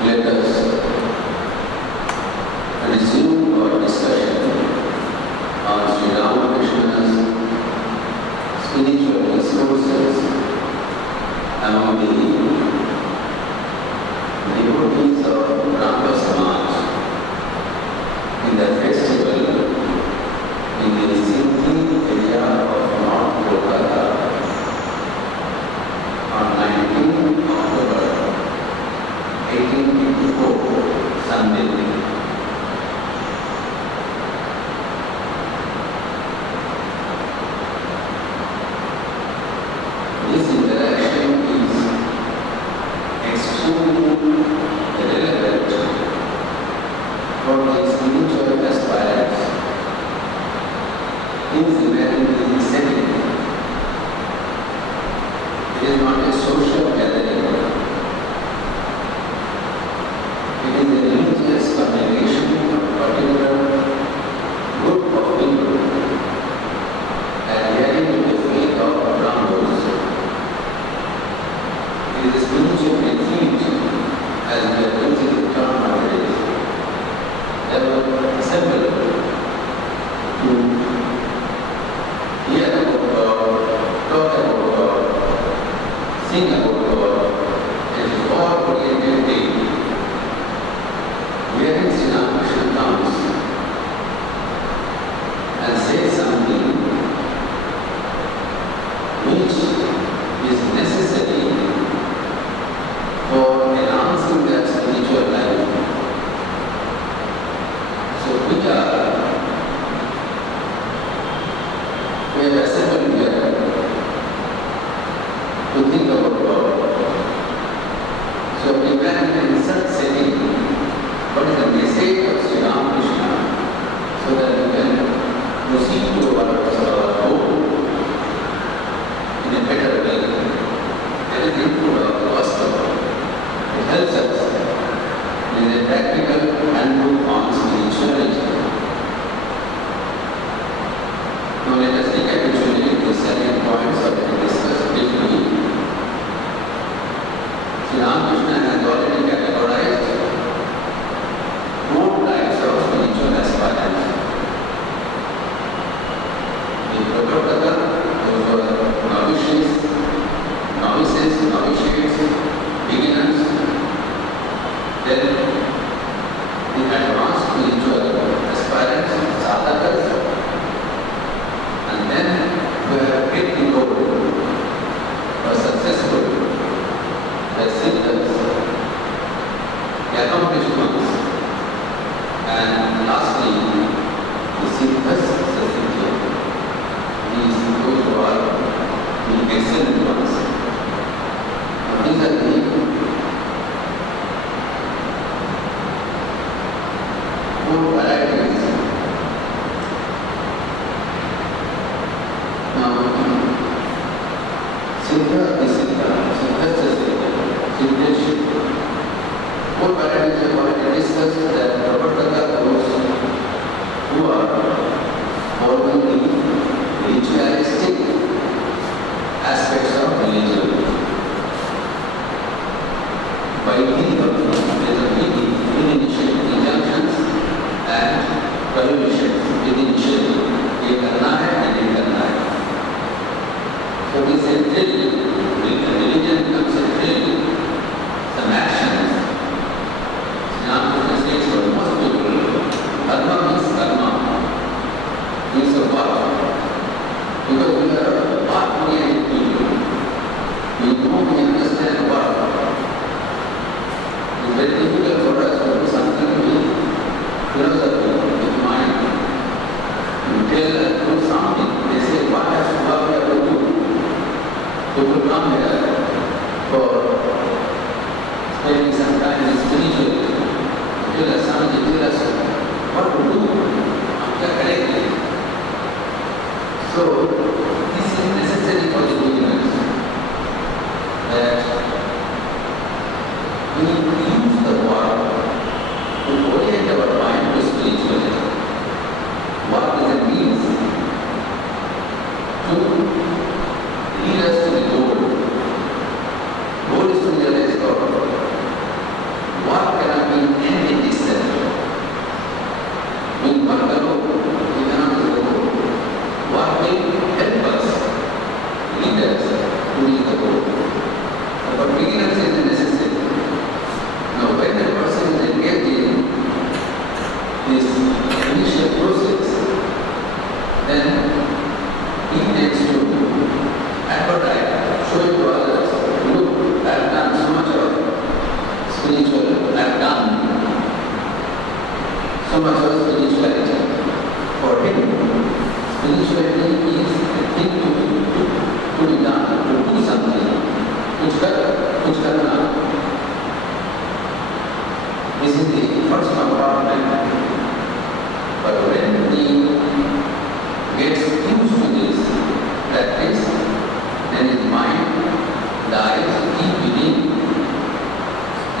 Let us resume our discussion on Sri Ramakrishna's spiritual discourses among the devotees of Brahma Samaj in the festival in the Sindhi area of North Kolkata on 19 October 1854, Sunday. This interaction is extremely relevant for the spiritual aspirants in the setting. It is not a social gathering. It is a religious communication of a particular group of people adhering to the faith of Brahmins. It is a spiritual retreat, as we are using the term nowadays. They were assembled to hear about God, talk about God, sing about God. It is all oriented thing. Wherein Sri Ramakrishna comes and says something which is necessary for enhancing their spiritual life. So we are assembled here to think about God. So imagine in such setting, what is the message of Sri Ramakrishna, so that we can proceed to our goal in a better way. That is the input of the Gospel. It helps us. It is a practical handbook on spirituality. Now let us recapitulate the salient points that we discussed briefly. Sri Ramakrishna has already categorized four types of spiritual aspirants. The Prabhupada, those who are novices, novitiates, beginners. Then the advanced spiritual aspirants, sadhakas, and then who have great goal or successful, the siddhas, the accomplished ones. And lastly, the siddhas, the siddhya. These those who are the excellent ones. Now these are the four varieties. Now, siddha, the siddha, siddhas, the siddha, siddheship. Four varieties have already discussed that Prabhupada, those who are following the ritualistic aspects of religion. By meaning of there are many injunctions and prohibitions within Shri. ये करना है, ये नहीं करना है. So this is a drill. Religion becomes a drill. Some actions. Ramakrishna says for most people, dharma means karma. Means a work. Because we are work-oriented people. We know, we understand work. It's very difficult for us to do something with philosophy, with mind. You tell us to do something, they say, what has to work we have to do? People come here for spending some time in spirituality. Tell us something, tell us what to do. Correctly. So, this is necessary for the beginners. That we use the word to orient our mind to spirituality. What does it mean? To lead us to the goal. Goal is to realize God. What so much of spirituality. For him, spirituality is the thing to be done, to do something, which karna. This is the first compartment. But when he gets used to this practice, then his mind dies deep within.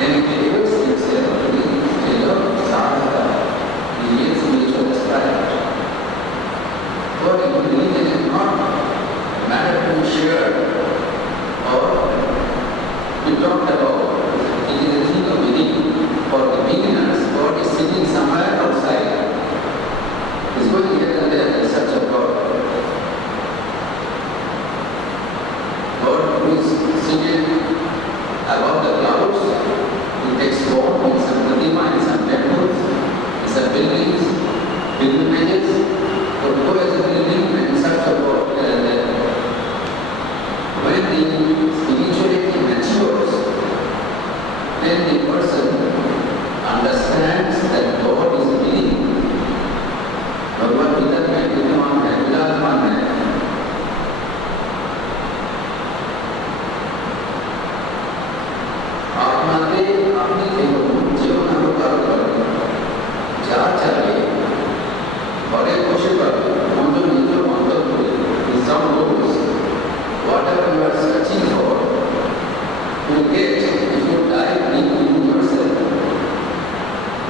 Then it elevates itself to the stage of sadhana. He gets spiritual aspirant. For religion is not a matter to be shared or be talked about. It is a thing of within. For the beginners, God is sitting somewhere outside. He is going here and there in search of God. God who is seated above the clouds, he takes form in some pratima, in some temples, in some buildings, pilgrimages, or go as a pilgrim in search of God here and there. When the spirituality matures, then the person understands that God is within. भगवान भीतर में विद्यमान है, विराजमान है। आत्माते अपनी जीवन अनुकार चार चाहे बड़े खुशी पर मंत्र निजो मंत्र हुए in some roles whatever you are searching for you get if you dive deep in yourself.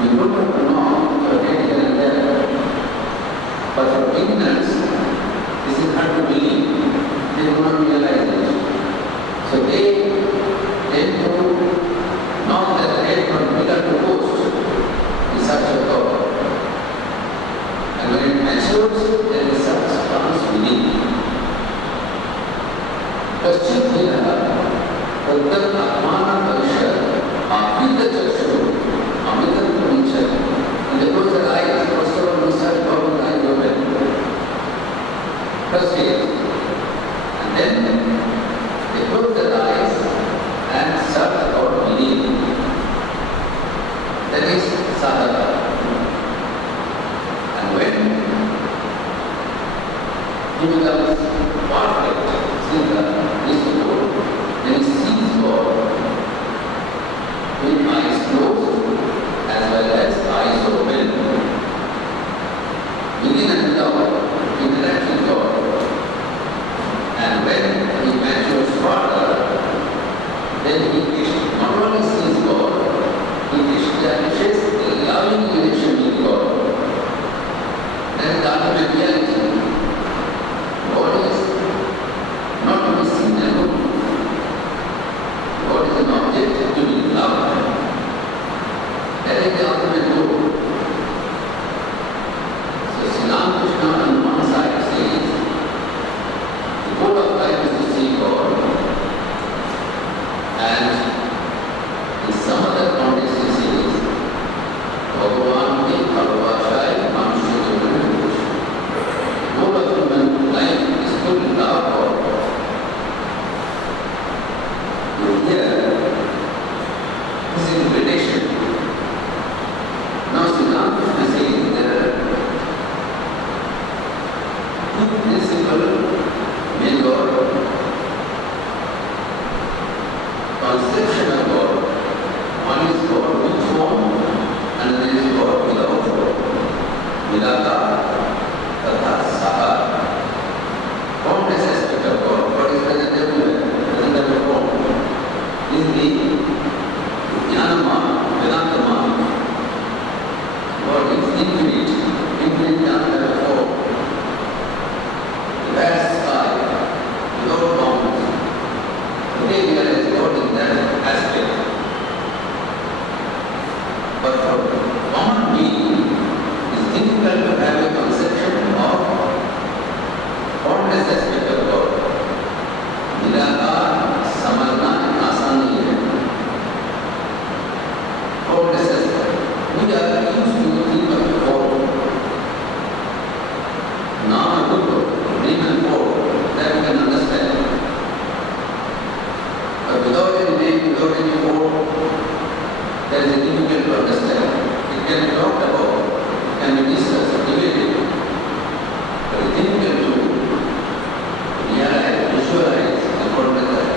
You don't have to know your head here and there. But for beginners, this is hard to believe. They do not realize it. So they tend to knock their head from pillar to post in search of God. And when it matures, there is such trance within. Question here, Pratyat Atmana Parisha, Apita Chakshu, Amita Punicha. And they close their eyes, first of all, we start talking with eyes open. First phase. And then they close their eyes and start out within. That is sadhana. And when he becomes perfect, siddha, restored, then he sees God with eyes closed as well as eyes open. Within and without, interact with God. And when he matures further, then he not only sees God, he establishes a loving relation with God. That is the ultimate reality. God is not to be seen alone. God is an object to be loved. That is the ultimate goal. So Sri Ramakrishna on one side says, the goal of life is to see God. And in some other context he says, Bhagavan ke bhagavashai manusya jivan dosh. The goal of human life is to love God. Here, this is relation. Now Sri Ramakrishna says there are two principal major conception of God. One is God with form and there is God without form. Niraka Tatha Saha. Formless aspect of God. God is present everywhere, present every form. This is the Jnanama, Vedantama. God is infinite, infinite Jnana form. The vast sky, without bounds. So they realize God in that aspect. But for common being, it is difficult to have a conception of formless aspect of God. Nirakar, Samarna, and Asana. Formless aspect. We are used to think of form. Nama Guru, name and form, that we can understand. But without any name, without any form, that is difficult to understand. It can be talked about, can be discussed, debated. But it's difficult to realize, visualize the progress that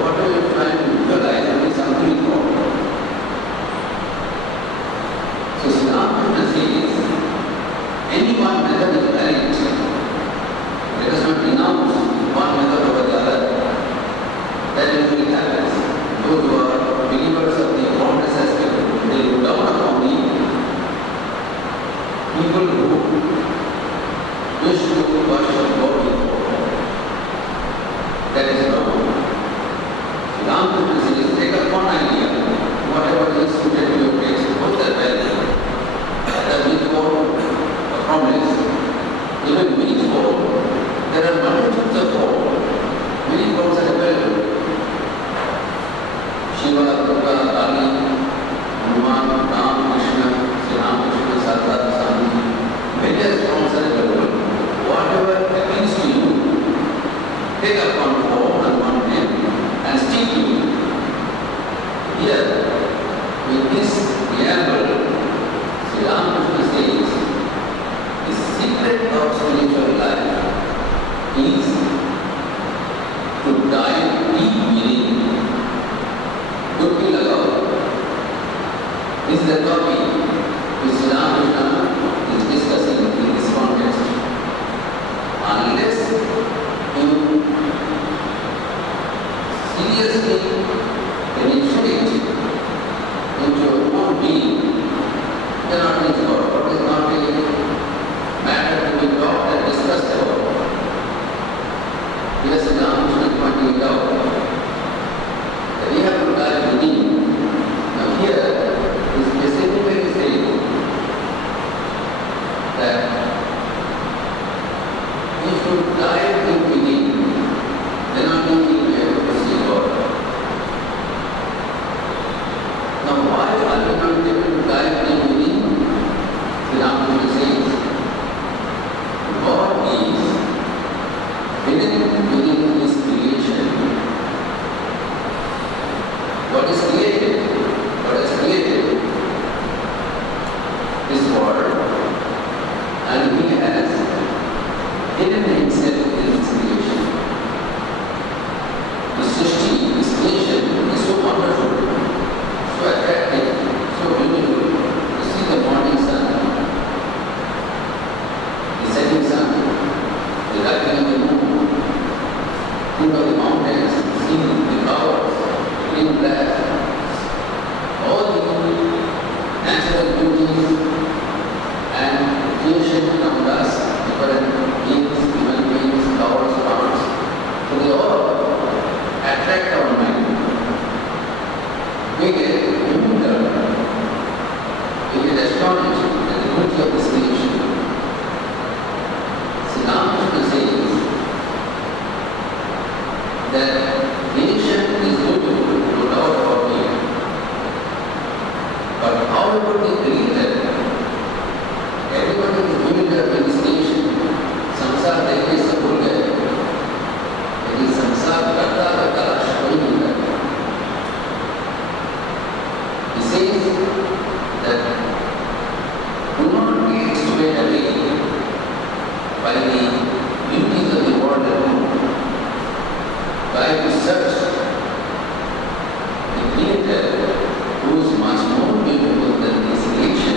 whatever you try to visualize will be something important. So Sri Ramakrishna says, any one method is valid. Let us not denounce one method over the other. That usually happens. Those who are believers of the oneness aspect, they look down upon the people who wish to worship God with God. That is wrong. Sri Ramakrishna says, take up one idea, whatever is suited to your case, put that value. That means for a promise. Even means for, there are multitudes of God. Many gods are available. Shiva, Durga, Kali, Hanuman, Ram, Krishna, Sri Ramakrishna, Sadhguru, Swami, various forms are available. Whatever appeals to you, take up one form and one name and stick to it. Here, with this preamble, Sri Ramakrishna says, the secret of spiritual life is to dive deep within. Dukhi lagao. This is the topic which Sri Ramakrishna is discussing in this context. Unless you seriously penetrate into your own being, you cannot reach God. God is not a matter to be talked and discussed about. Yes, Sri Ramakrishna is pointing it out. We have to dive within. Now here, he specifically says that we should dive in within, then only we will be able to see God. Now why are we not able to dive in within? Sri Ramakrishna says, God is within His creation. What is created? What is created? This world, and He has hidden Himself in His creation. The Srishti, His creation, is so wonderful, so attractive, so beautiful. You see the morning sun, the setting sun, the rising of the moon, think of the mountains, see the flowers, green grass, all the natural beauties and creation around us, different beings, human beings, flowers, plants, so they all attract our mind. We get bewildered, we get astonished at the beauty of this creation. Sri Ramakrishna says that creation is beautiful, no doubt about it. But however the creator, everybody is bewildered by this creation. Samsara dekhe se bhul gaye. Lekin samsara karta ka talash koi nahi karta. He says that do not get swayed away by the beauties of the world alone. Try to search the creator who is much more beautiful than this creation.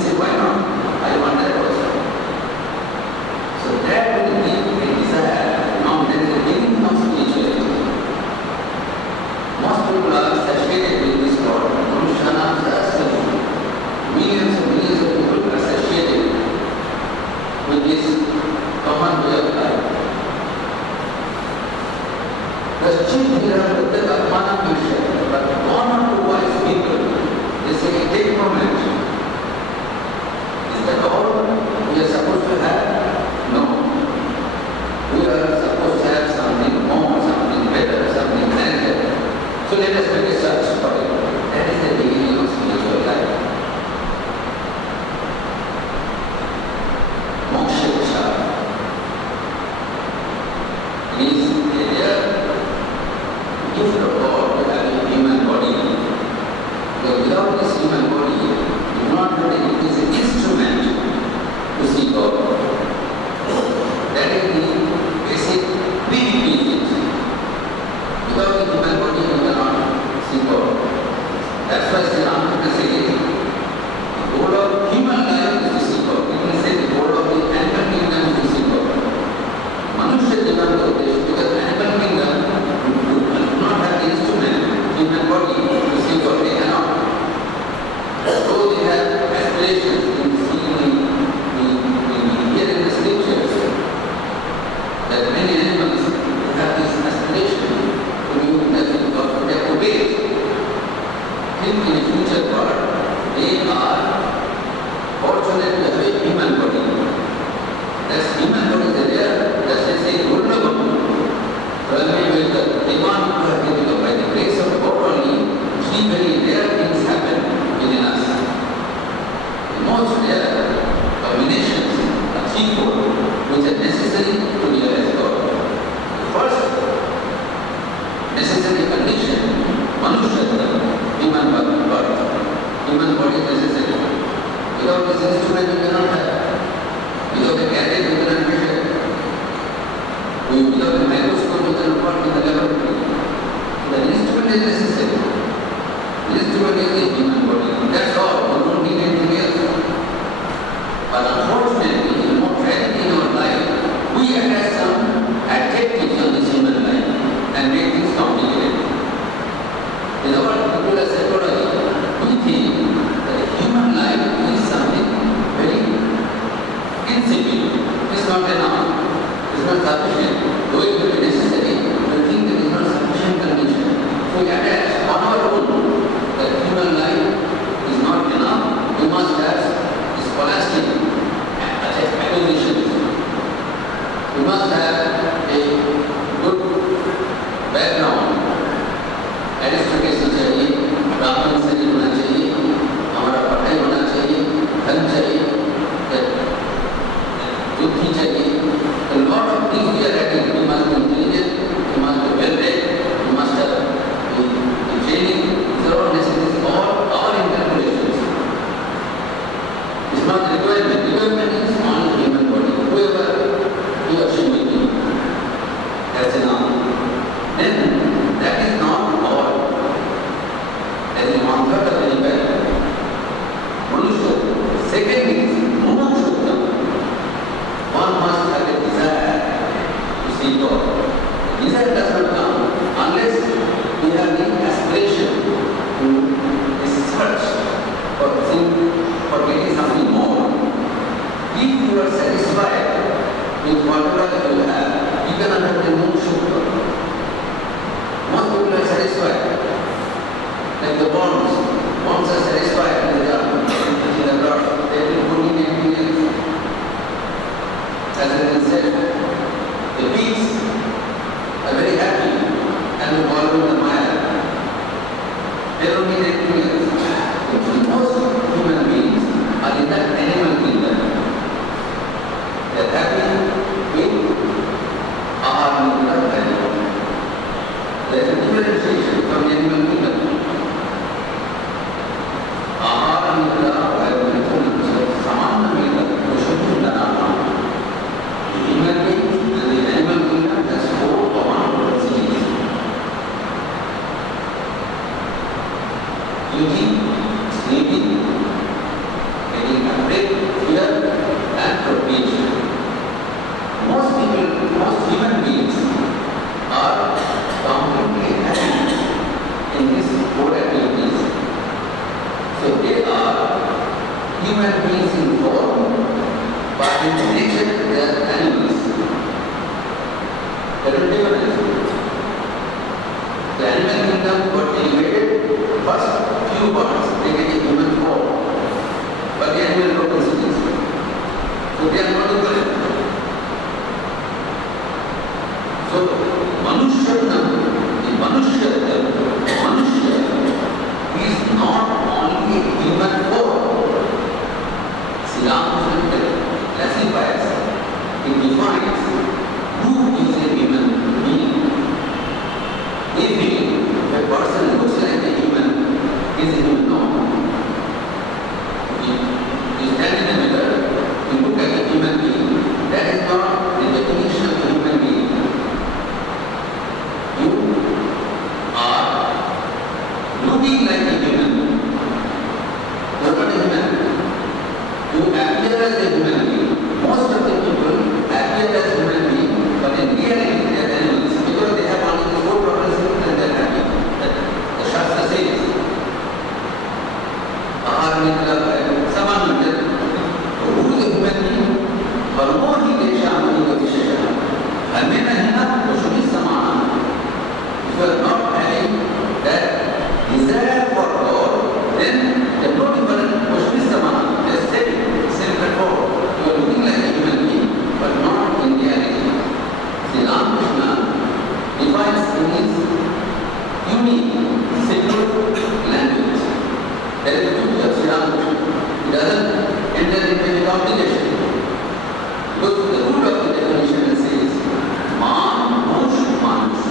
say, why not? I want that also. So that will give a desire. Now there is a beginning of spirituality. Most people are saturated with this world. Manushanams are saturated. Millions and millions of people are saturated with this common way of life. The chief leader of the Atmanam Mission, but one or two wise people, they say, take a moment. Is that all we are supposed to have? No. We are supposed to have something more, something better, something grander. So let us make a search for it. That is the beginning of spiritual life. Moksha is a gift of God to have a human body. Because without this human body, you do not have it is an instrument to see God. That is the basic prerequisite. Without the human body, you cannot see God. That's why Sri Ramakrishna says, the goal of human life is to see God. People say the goal of the animal kingdom is to see God. Manusya Jivan Udesh, because animal kingdom do not have the instrument, human body, to see God. They cannot. So they have aspirations in seeing we hear in the scriptures that many animals have this aspiration to do nothing but they obey. Think in the future God, they are fortunate to have a human body. That's human body is there, that's a say Gurunam. Swami with the Divan by the grace of God only, three very rare things happen within us. The most rare combinations are threefold, which are necessary to realize God. The first necessary condition, Manusya, human body. Human body is necessary. Without this instrument you cannot have. Without a gadget you cannot measure. Without a microscope you cannot work in the laboratory. The instrument is necessary. The instrument is the human body. That's all. You don't need anything else. But unfortunately, in more tragedy in our life, we attach some adjectives on this human life and make things complicated. In our particular psychology, we think that human life is something very insipid. It's not enough. It's not sufficient. Though it will be necessary, we think that it's not sufficient condition. So we attach on our own that human life is not enough. We must have scholastic acquisitions. We must have a good background. एडिस्ट्रिकेशन चाहिए, ब्राह्मण से होना चाहिए, हमारा पढ़ाई होना चाहिए, धन चाहिए, बुद्धि चाहिए. A lot of things we are lacking. We must be intelligent, we must be well read, we must have the training. These are all necessities, all our interpretations. It's not requirement. Requirement is on human body. Whoever he or she will be. That's enough. Then that is not all. That is one third of the impact. Manusya. Second is Muktinathananda. One must have a desire to see God. Desire does not come unless we have the aspiration to search for getting something more. If you are satisfied with whatever you have, you cannot have the Muktinathananda. Most people are satisfied. Like the bonds. Bonds are satisfied when they are in the blood. They will put in anything else. As I said, the bees are very happy and they follow the Maya. They don't need anything else. Most human beings are in that animal kingdom. They are happy with our animal. There is a differentiation from the animal kingdom. In nature, there are animals. There are different. The animal kingdom got elevated. First few parts, they get a human form. But the animal got instincts. So they are not equivalent. So, Manushya is not only a human form. Sri Ramakrishna classifies, it defines who is a human being. If a person looks like a human, is a human. No. You stand in the mirror, you look at a human being, that is not the definition of a human being. You are looking like a human. You are not a human. You appear as a human being. Most of the people appear as human beings, but in reality they are animals because they have only the four problems and they are happy. The Shastra says, Ahar Mitra Saman Mitra. Who is a human being? Parmohi Desha Anuga Vishesha. Almena Hina Kushumi Samana. If you are not having that desire for God, then there is no different Kushumi Samana. They are steady, self-control. You are looking like a human being, but not in reality. Sri Ramakrishna defines in his unique, simple language. That is the beauty of Sri Ramakrishna. He doesn't enter into any complication. Because the root of the definition says, Man, Mosh, Manush.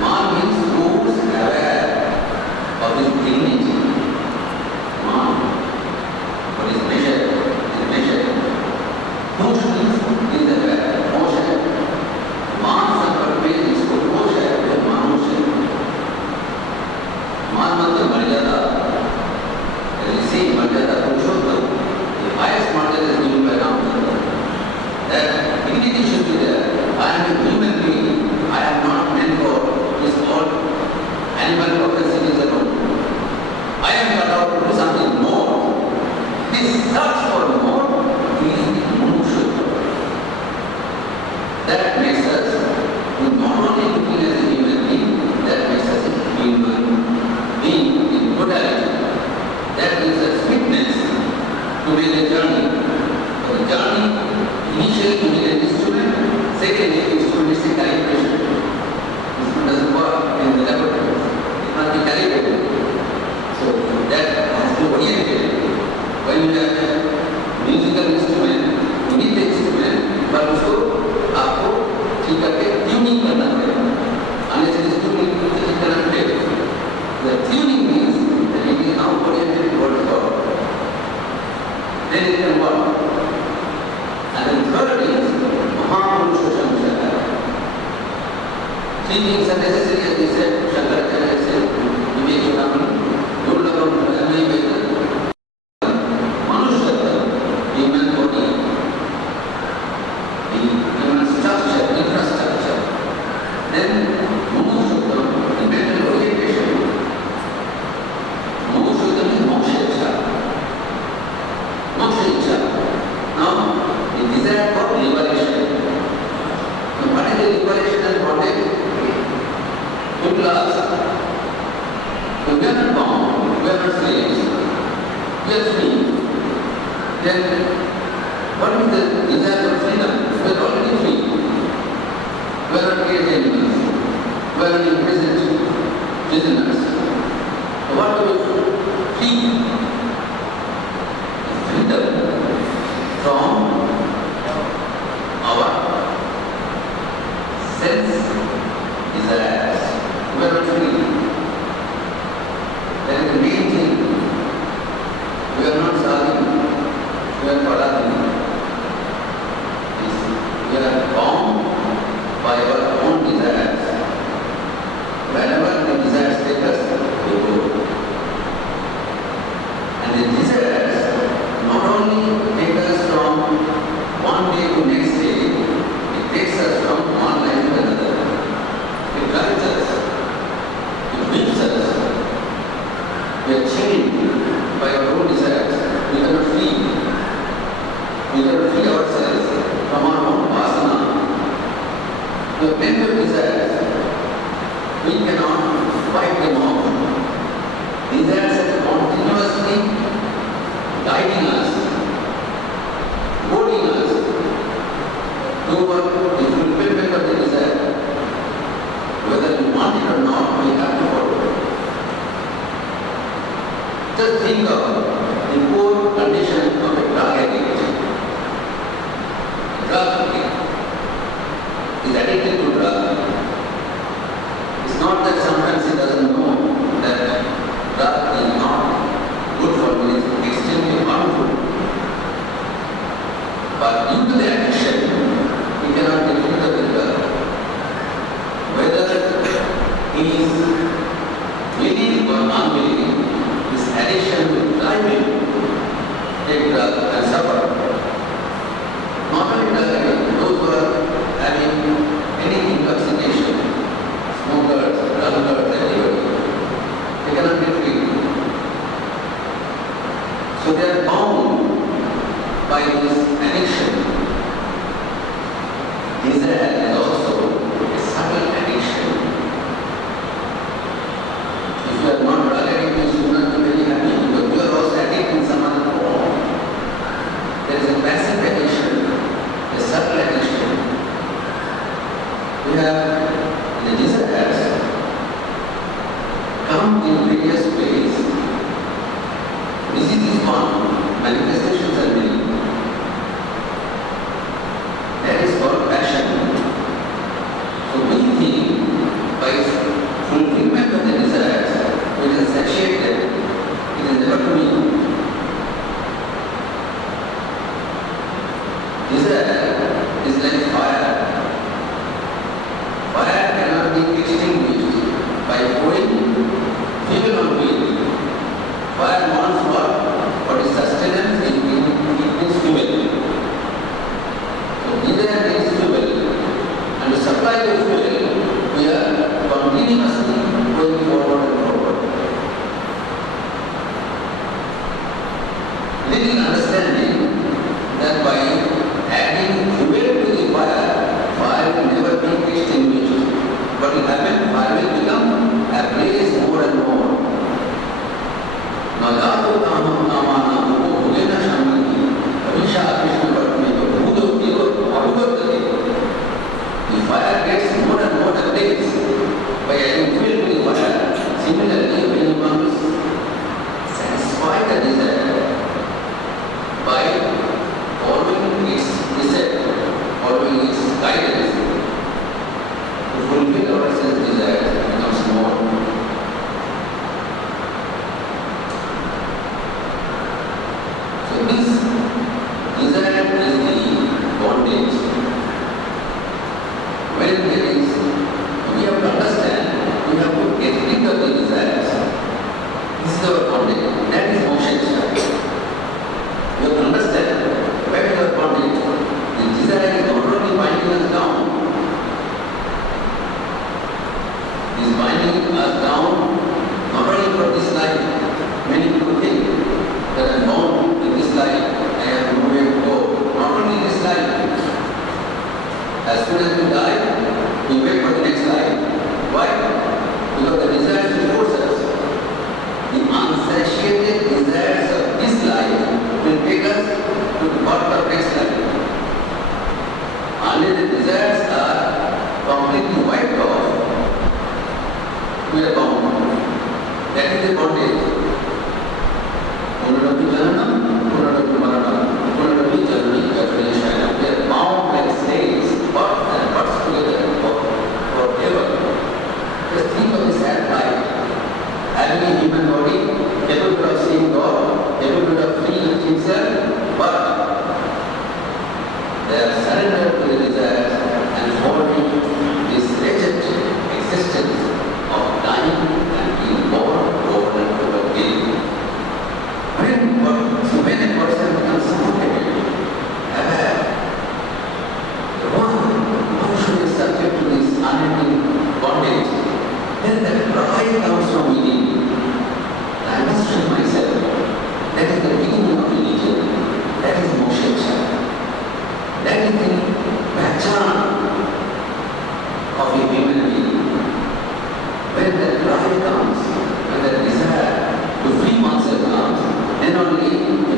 Man means who is aware of his dignity. Man, what is measured, is measured. Mosh means he is aware. Mosh. Man Sankarpet is called Mosh and Manush. Man Matra Maryada. As you see, Maryada Purushottam, the highest Maryada is given by Ramakrishna. That dignity should be there. I am a human being. I am not meant for this all animal propensities alone. I am allowed to do something more. This search for more is the Manushya. That makes us not only looking as a human being, that makes us a human being in totality. That gives us fitness to make a journey. For the journey, initially you need an instrument, secondly, the instrument is a calibration. This one doesn't work in the laboratories. It must be calibrated. So that has to be oriented. When you have a musical instrument, you need the instrument, but उसको आपको ठीक करके tuning करना पड़ेगा. Unless it is tuning, it cannot play. The tuning means that it is now oriented towards God. Then it can work. And the third is Mahapurushya Shamshaka. Three things are necessary, as he said, Shankaracharya said, Vivekam, Durlabam, Amayvedam, Manushya, human body, the human structure, infrastructure. Then Manushya, the mental orientation. Manushya is Moksha Ichha. Moksha Ichha. Now, the desire for liberation. What is the liberation and bondage? People ask, we are not bound, we are not slaves, we are free. Then, what is the desire for freedom? We are already free. We are not caged animals. We are not imprisoned prisoners. So what do we free? Freedom from our sense desires. We are not free. That is the main thing. We are not sadhu. We are paradhi. We are bound by our own desires. Whenever the desires take us, we go. And the desires not only take us from one day to next day, it takes us from one life to another. It guides us. It whips us. We are chained by our own desires. We cannot flee. Just think of the poor condition of a drug addict. Drug addict is addicted to drug. It's not that sometimes he doesn't know that drug is not good for him, it's extremely harmful. But due to the addiction, he cannot get rid of the drug. Whether he is willing or unwilling, his addiction will drive him to take drug and suffer. Not only drug addict, those who are having any intoxication, smokers, drunkards, everybody, they cannot get free. So they are bound by this addiction. Desire is also a subtle addiction. If you are not drug addict, you should not be very happy because you are also addicted in some other form. There is a passive addiction, a subtle addiction. We have the desires come in various ways. This is one, manifestations are many. That is called passion. So we think by fulfillment of the desires, which is satiated, it is never to be. Desire is like fire. Fire cannot be extinguished by pouring fuel on fuel. Fire wants what? What is sustenance? It needs fuel. Desire needs fuel, and to supply the fuel, we are continuously going forward and forward. Little understanding that by adding fuel to the fire, fire will never be extinguished. What will happen? Fire will become ablaze more and more. Nagato Tamam Namana Bhugena Shamani Abhisha Krishna Vatmito Bhudo Kiro Abhugatati. The fire gets more and more ablaze by adding fuel to the fire. Similarly, when you want to satisfy the desire by following its precept, following its guidance, to fulfill our sense desire becomes more. This desire is the bondage. When there is, we have to understand, we have to get rid of the desires. This is our bondage. That is moksha. You have to understand where is our bondage. The desire is not only binding us down. It is binding us down not only for this life. Many people think that I am bound in this life, I have no way to go. Not only this life. As soon as we die, we wait for the next life. Why? Because the desires will force us. The unsatiated desires of this life will take us to the birth of next life. Only the desires are completely wiped off, we are bound. That is the bondage. Punarapi Jananam, Punarapi Maranam, Punarapi Janani Katri Shayam. We are bound like slaves, birth and birth together forever. Just think of the sad life. Having a human body, capable of seeing God, capable of freeing himself, but they are surrendered to the desires and holding this wretched existence of dying and being born over and over again. When a person becomes suffocated, one should be subject to this unending bondage, then the cry comes from within. I must free myself. That is the beginning of religion. That is moksha. That is the pehchan of a human being. When the cry comes, when the desire to free oneself comes, then only the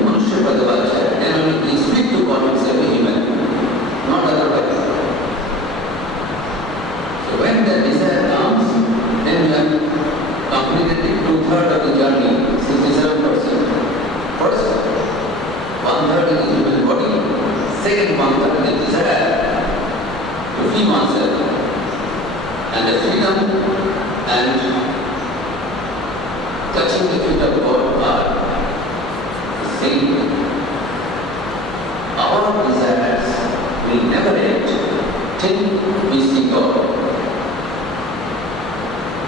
second concept is desire to free oneself. And the freedom and touching the feet of God are the same thing. Our desires will never end till we see God.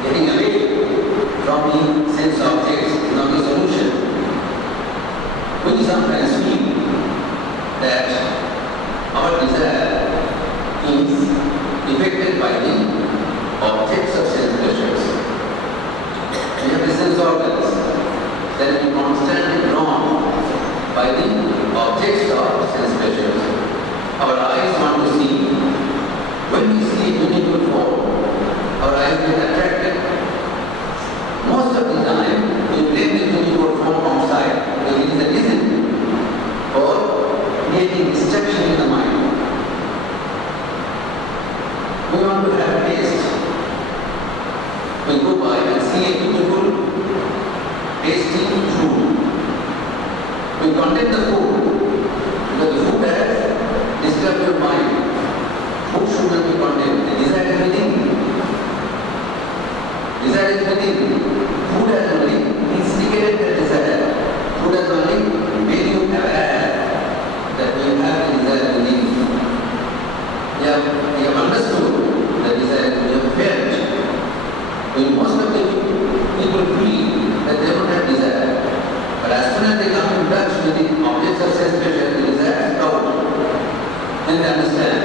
Getting away from the sense objects is not the solution. We sometimes feel that our desire is affected by the objects of sense pleasures. We have the sense organs that we constantly drawn by the objects of sense pleasures. Our eyes want to see. When we see a beautiful form, our eyes get attracted. Most of the time, we blame the beautiful form outside because it is a reason for creating distraction in the mind. We want to have taste. We go by and see a beautiful, tasty food. We contemplate the food because the food has disturbed your mind. Food should not be contemplated. The desire is within. Desire is within. Food has only instigated the desire. Food has only made you aware that you have the desire within. You have understood the desire, you have felt. When most of the people feel that they don't have desire. But as soon as they come in touch with the objects of sense pleasure, the desire is out. Then they understand.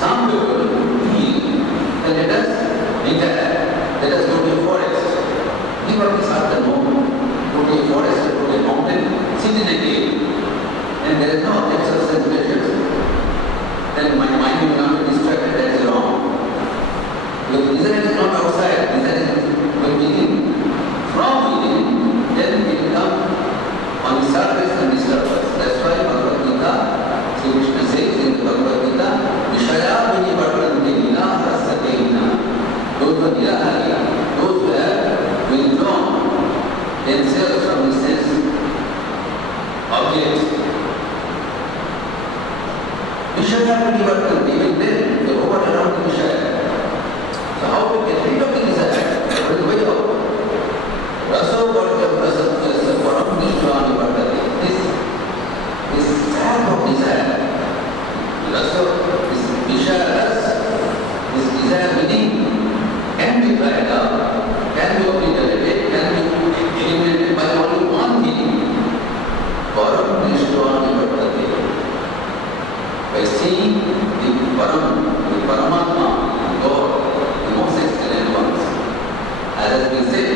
Some people feel that let us retire, let us go to a forest. Give up this afternoon, go to a forest, go to a mountain, sit in a cave, and there is no objects of sense pleasures. Then my mind will not be distracted, that is wrong. Because desire is not outside, desire is within. From within, then it will come on the surface and disturb us. That's why Bhagavad Gita, Sri Krishna says in the Bhagavad Gita, Vishaya Vinivartante Vina Rasate Vina. Those who are nirahari, those who have withdrawn themselves from the sense objects. Vishaya Vinivartante, even then they hover around the Vishaya. So how to get rid of the desire? What is the way out? Raso Vartam Rasatya Param Nishvani Vartate. This sap of desire, Raso, this Vishaya, this desire within can be dried up, can be obliterated, can be eliminated by only one thing. Param Nishvani Vartate. By seeing the Paramatma, God, the most excellent ones. As has been said,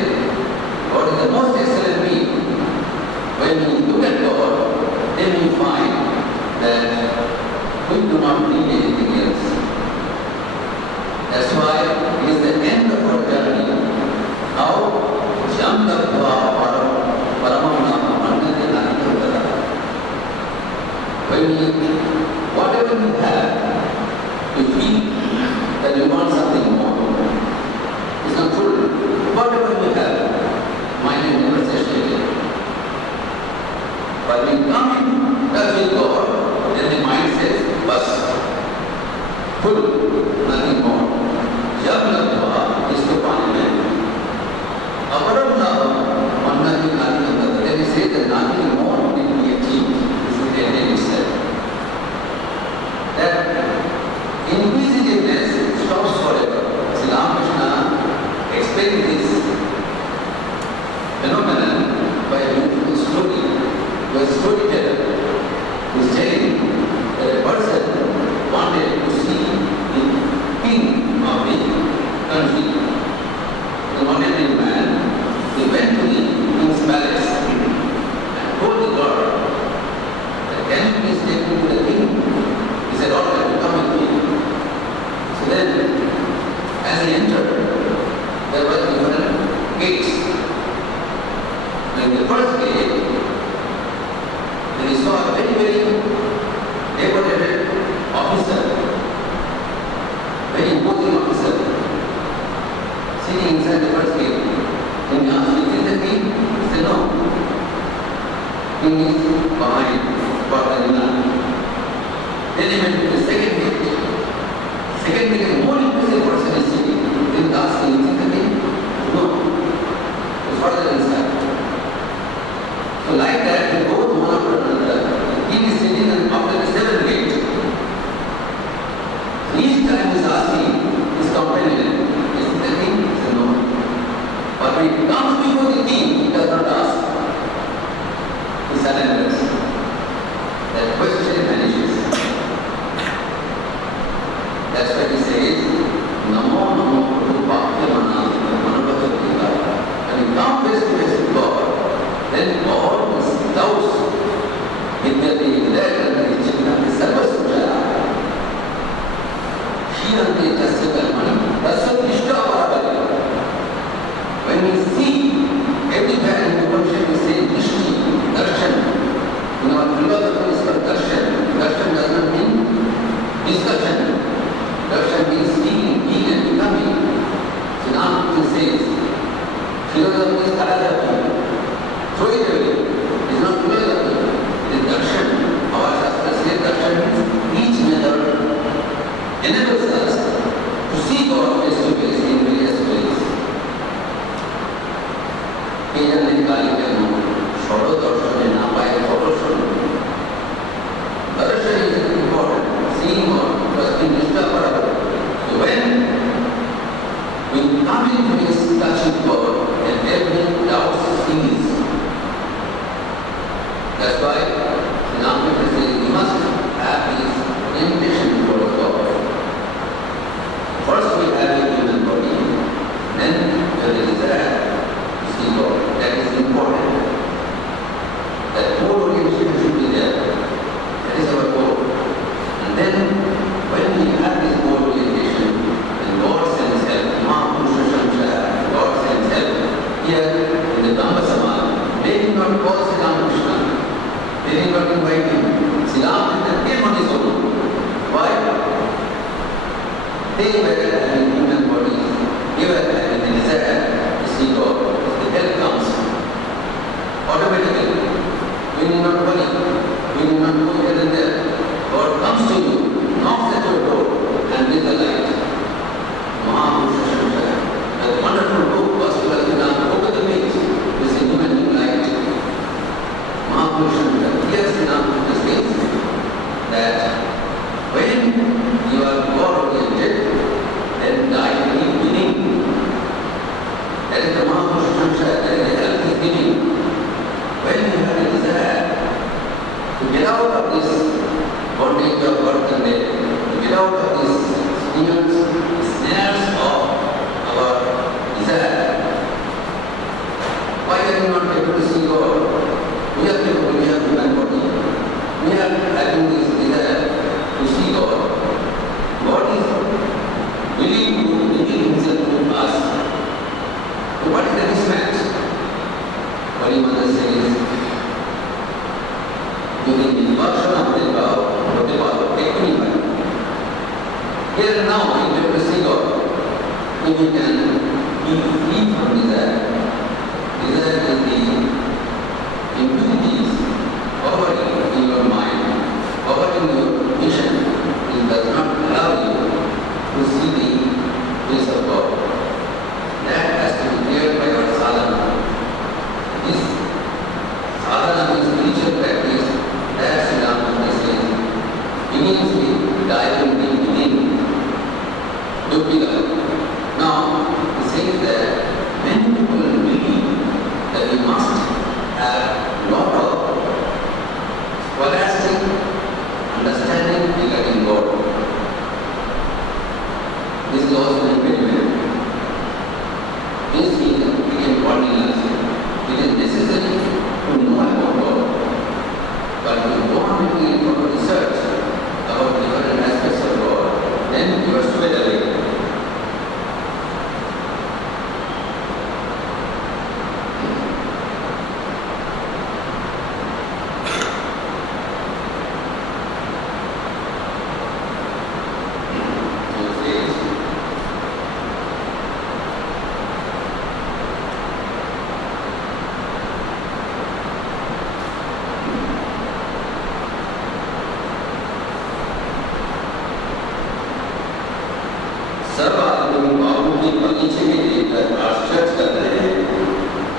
God is the most excellent being. When we look at God, then we find that we do not need anything else. That's why it is the end of our journey. Now, Jantatva Paramamna Mandate Nanditara. Whatever we have, we feel that we want something more. It's not full. Whatever we have, mind is never satiated. But when we come in touch with God, then the mind says, bas, full, nothing more. Jab latva is to punishment. Aparam lava, mannati nandita. Then we say that nothing more will be achieved. This is the end itself. That inquisitiveness stops forever. Sri Ramakrishna explained this phenomenon by a beautiful story. A storyteller who is telling that a person wanted to see the king of the country. The ordinary man, he went to the king's palace and told the Lord, can you please take me to the king? He said, all right, come with me. So then, as he entered, there were different gates. And the first gate, and he saw a very, very decorated officer, very imposing officer, sitting inside the first gate. When he asked, is this the king? He said, no. Then he went to the second gate. Second gate is more impressive person is sitting. Then he asked him, is it the king? No. It's further inside. So like that, he goes one after another. The king is sitting and after the seventh gate. So each time he is asking his companion, is it the king? He said no. But when he comes before the king, he does not ask. He surrenders. That question vanishes. That's why he says, Namo Namo Rupakya Manavakya. When you come face to face with God, then all these doubts, Vidyati, Vidayata, Chitna, Sarvasujaya, Shinante Tasya Karmani, Tasya Krishna Parabhaya. When we see everywhere in the world, we say Drishti, Darshan. In our philosophy is called Darshan. Darshan does not mean discussion. Darshan means seeing, being and becoming. So now he says, philosophy is Karajati. Throw it away. It is not philosophy. It is Darshan. Our Shastra says Darshan means each method enables us to see God face to face in various ways. Darshan is important. Seeing God, trusting Krishna forever. So when we come into this touch with God, then every doubt ceases. That's why Sri Ramakrishna says we must have this orientation towards God. First we have a human body, then there is desire to see God. That is important. That whole orientation should be there. That is our goal. And then, when we have this goal orientation, then God sends help. Mahapuruša Shamshaya, God sends help. Here in the Dhamma Samaj, they did not call Sri Ramakrishna. They did not invite him. Sri Ramakrishna came on his own. Why? They were having human bodies. They were having the desire to see God. The help comes automatically. We need not worry. We need not go here and there. God comes to you, knocks at your door, and with the light. Mahapuruša Shamshaya. That wonderful book, Gospel of Sri Ramakrishna, over the page, we see new and new light. Mahapuruša Shamshaya. Here Sri Ramakrishna says that when you are God-oriented, then light is beginning. That is the Mahapuruša Shamshaya. That is the help is giving. When you have a desire to get out of this bondage of birth and death, to get out of these snares of our desire, why are you not able to see God? We are people, we have human body. We are having this desire to see God. God is willing to reveal himself to us. So what is the mismatch? Holy Mother says, using the version of the vow, equanimity. Here and now, in order to see God, we can be free from desire. Desire is the impurities hovering in your mind, hovering in your vision. It does not allow you to see the face of God. That has to be cleared by our sadhana. This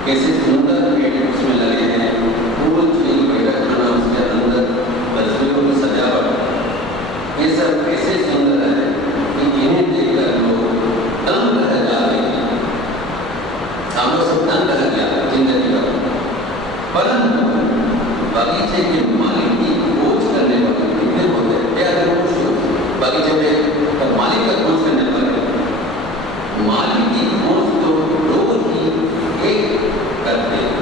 कैसे सुंदर पेड़ उसमें लगे हैं, फूल छील के रखना उसके अंदर, तस्वीरों की सजावट, ये सब कैसे सुंदर है कि इन्हें देखकर लोग दंग रह जाते हैं। हम लोग सब दंग रह गया जिंदगी का। परंतु बगीचे के मालिक की खोज करने वाले कितने होते हैं? बगीचे में तो मालिक का खोज करने वाले, मालिक की खोज तो रोज ही एक करते हैं।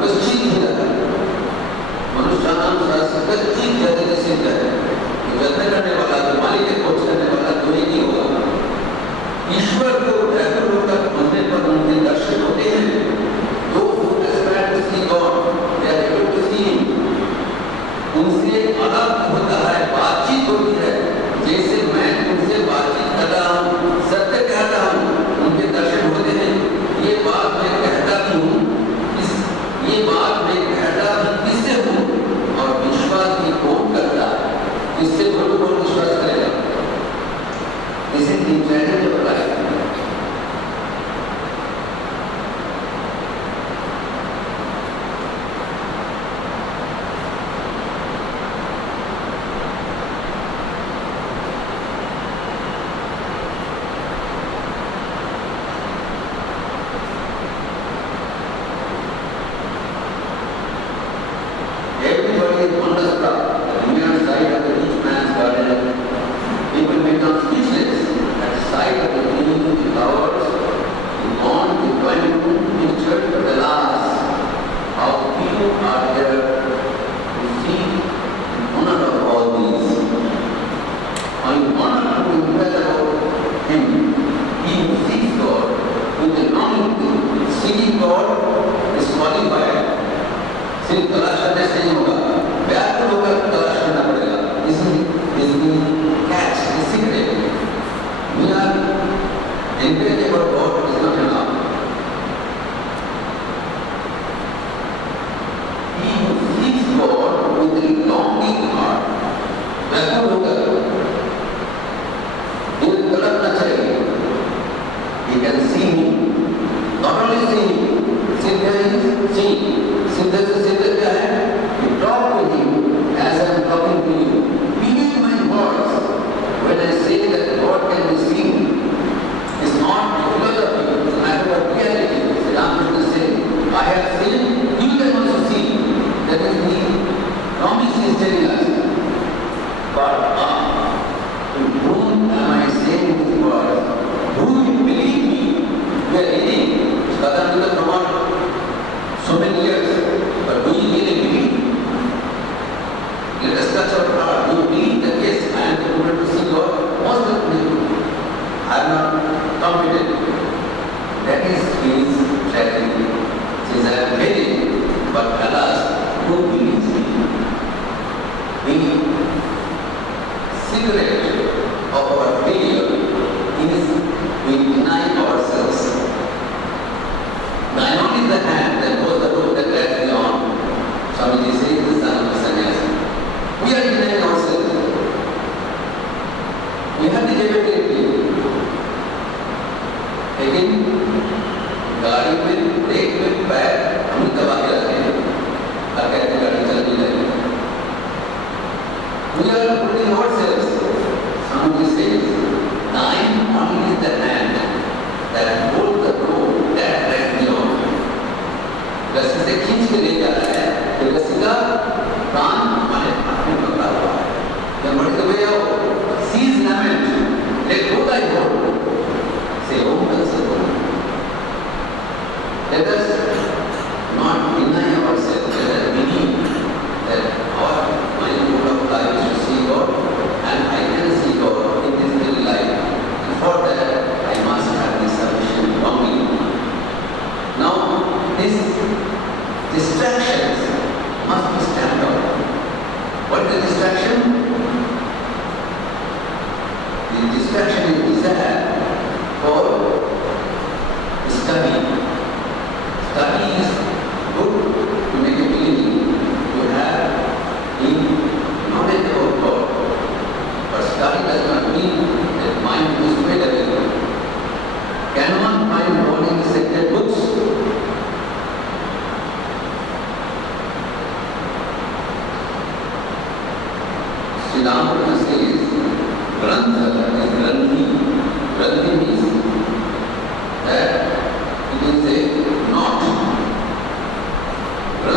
कश्चित ही रहता है मनुष्यानुसार से कश्चित जगह सिद्ध है। जतन करने वाला तो मालिक की खोज करने वाला तो एक ही होगा। ईश्वर को व्याकुल होकर खोजने पर उनके दर्शन होते हैं। दो उनसे अलग होता है, बातचीत होती है। जैसे मैं उनसे बातचीत कर रहा हूँ, सत्य कहता हूँ, उनके दर्शन होते हैं। ये बात मैं कहता भी हूँ, ये बात मैं कहता भी किससे हूँ, और विश्वास भी कौन करता है? इससे कौन विश्वास करेगा? इसे दिनचर्या में बताया।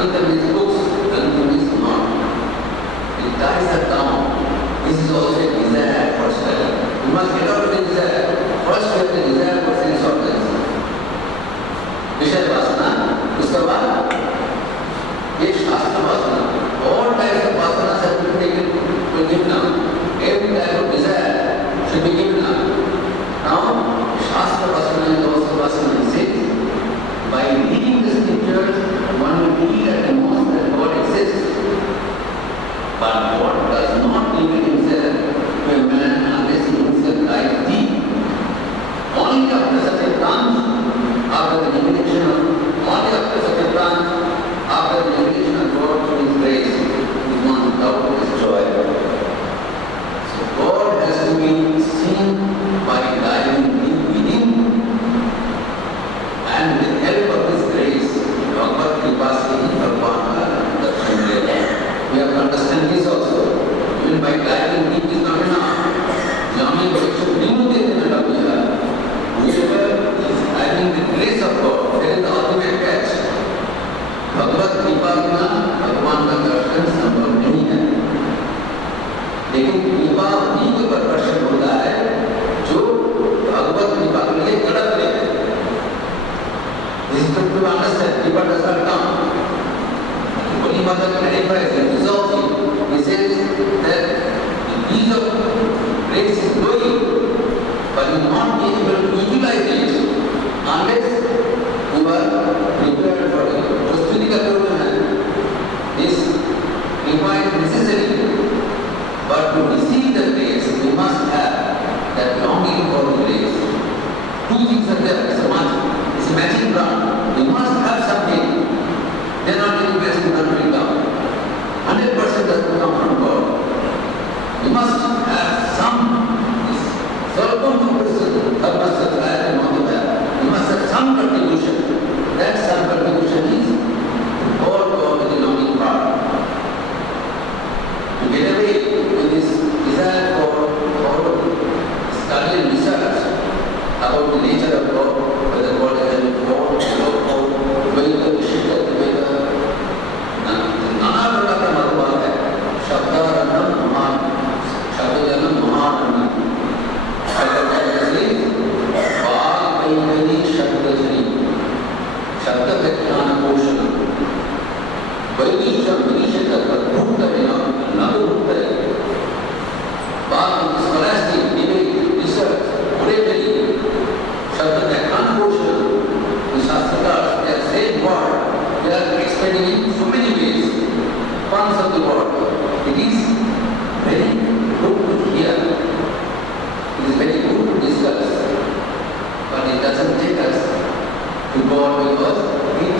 Even the these books, Grantham is not. It ties that down. This is also a desire for study. You must get out of the desire. First you have the desire for sense organs. Vishaya Vasana, उसके बाद एक शास्त्र वासना. All types of vasanas have to be taken to give now. Every type of desire should be given now. Now, Shastra Vasana is also Vasana. He says, by reading the scriptures, one will feel at the most that God exists. But God does not limit himself to a man unless he himself dives deep. Only after such a plunge, after the revelation of, only after such a plunge, after the revelation of God through his grace, is one without his joy. So God has to be seen by diving deep within, and with the help of his grace, Bhagavad Kripasi Bhagavana Dakshandeya. We have to understand this also. Even by diving deep is not enough. Swami Muktinathananda Gupta, whoever is having the grace of God, that is the ultimate catch. Bhagavad Kripa बिना भगवान का दर्शन संभव नहीं है. लेकिन कृपा उन्हीं को प्रदर्शन होता है जो भगवत कृपा के लिए कड़क लेते हैं. This is to understand. Kripa does not come. Holy Mother clarifies and resolves it. He says that the ease of grace is growing, but you will not be able to utilize it unless you are prepared for it. Prasthutika Karuna, this Kripa is necessary, but to receive the grace, you must have that longing for the grace. Two things are there. It's a magic ground. You must have something. Then only the blessing will come. 100% doesn't come from God. You must have some. You must have some contribution. That some contribution is all God with the longing part. To get away with this desire for study and research about the nature of God, whether God is a form, whether the shift of the नाना प्रकार का मतलब है. शब्दारण्यम महान, शब्दजनम महारण्यम. शब्दजनम बाल वैभवी शब्दजनी, शब्द व्याख्यान पोषण. वैदिष्टम विनिषेध भूत बिना नवभूत है. बाल scholastic debate, research, oratory, शब्द व्याख्यान पोषण. The शास्त्रकार, they are same word. They are explaining in so many ways, parts of the world. It is very good to hear. It is very good to discuss. But it doesn't take us to God because it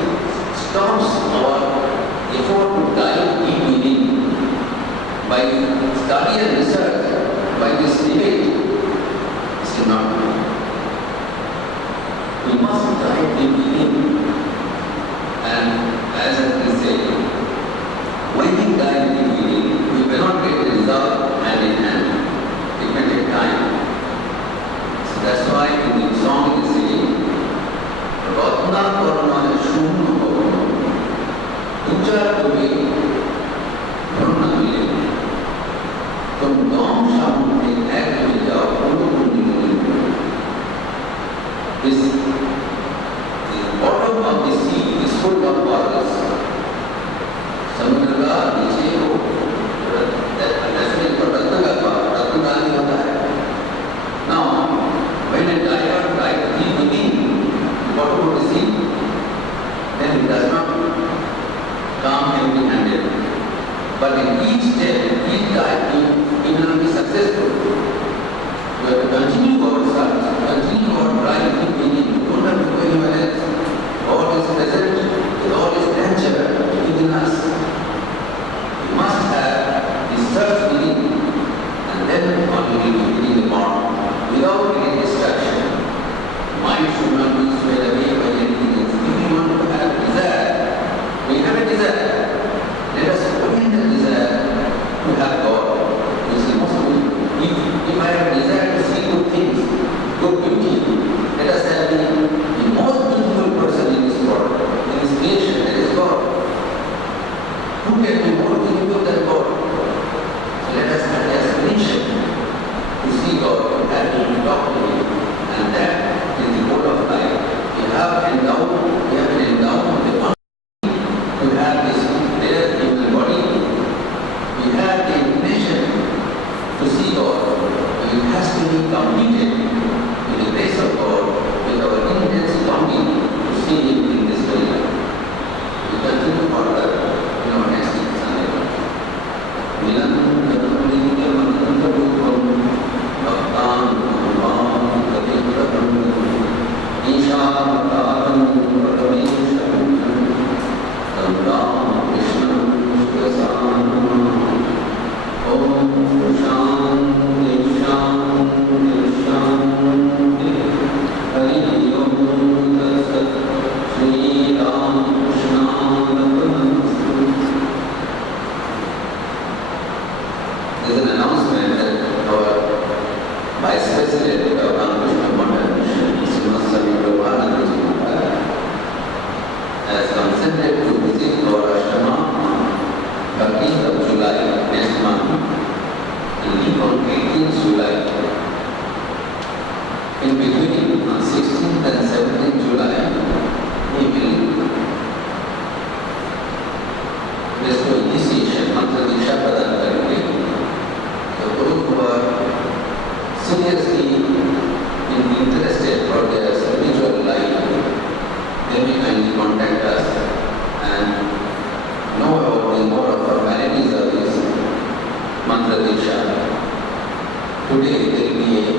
stops our effort to dive deep within. By study and research, by this debate, it's not good. We must dive deep within. And as I say, when we dive deep within, we cannot get the result hand in hand. It may take time. So that's why in the song it is saying, Ratna Karma Shunna Bhavana, Ucha Tumi Brahma Mile, Tum Dom Sham in Act Vijao, This bottom of the sea is full of waters. समुद्र का नीचे वो रत्नगाली होता है. Now, when a diver dives deep within the bottom of the sea, then it does not come empty-handed. But in each step, each dive, it will not be successful. We have to continue our search, continue our drive deep within. We don't have to go anywhere else. God is present with all his nature within us. We must have the search within, and then only within the bond, without any distraction. Mind should not be swayed away by anything else. If we want to have desire, we have a desire. Let us open the desire to have God. has consented to visit our ashrama 13th of July next month and leave on 18th July. In between, on 16th and 17th July, we will bestow initiation, mantra diksha pradan karenge. So those who are seriously interested for their spiritual life, they may kindly contact us and know about the more of formalities of this mantra diksha. Today there will be a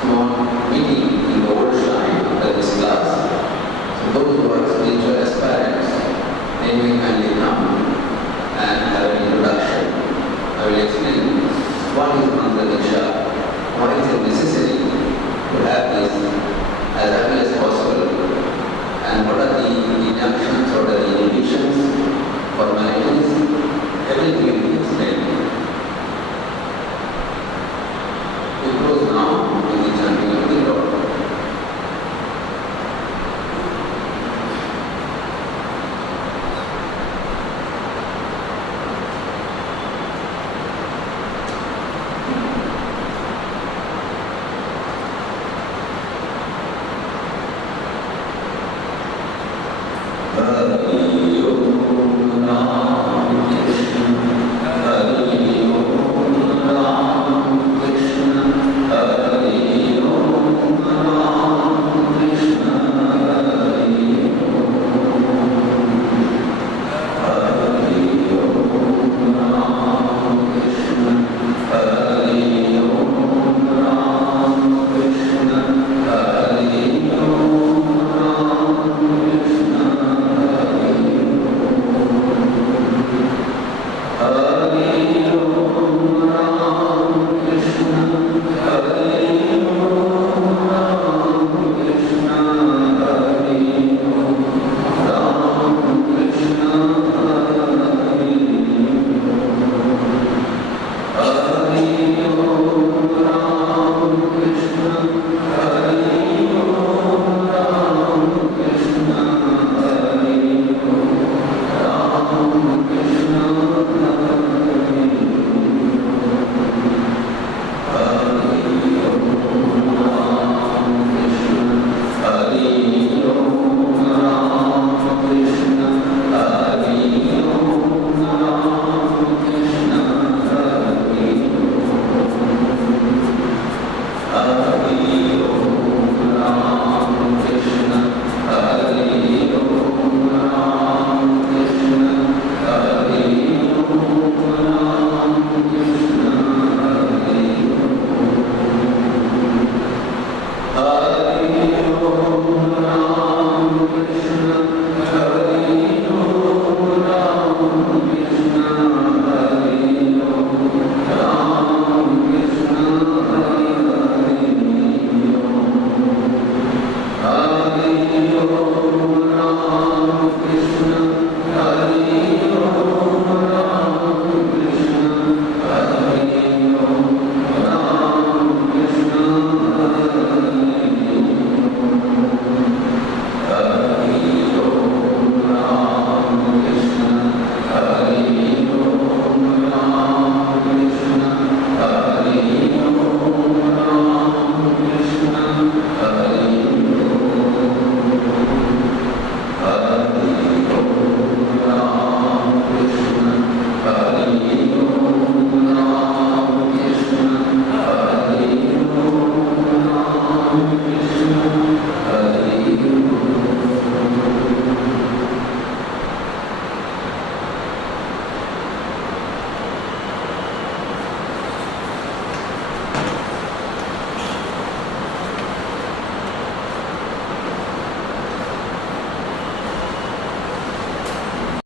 small meeting in the old shrine after this class. So those who are spiritual aspirants, they may kindly come and have an introduction. I will explain what is mantra diksha, why is it necessary to have this as early as possible, and what are the injunctions, what are the inhibitions, formalities, everything will be explained. It goes now in the chanting of the Lord. Hare Om Namo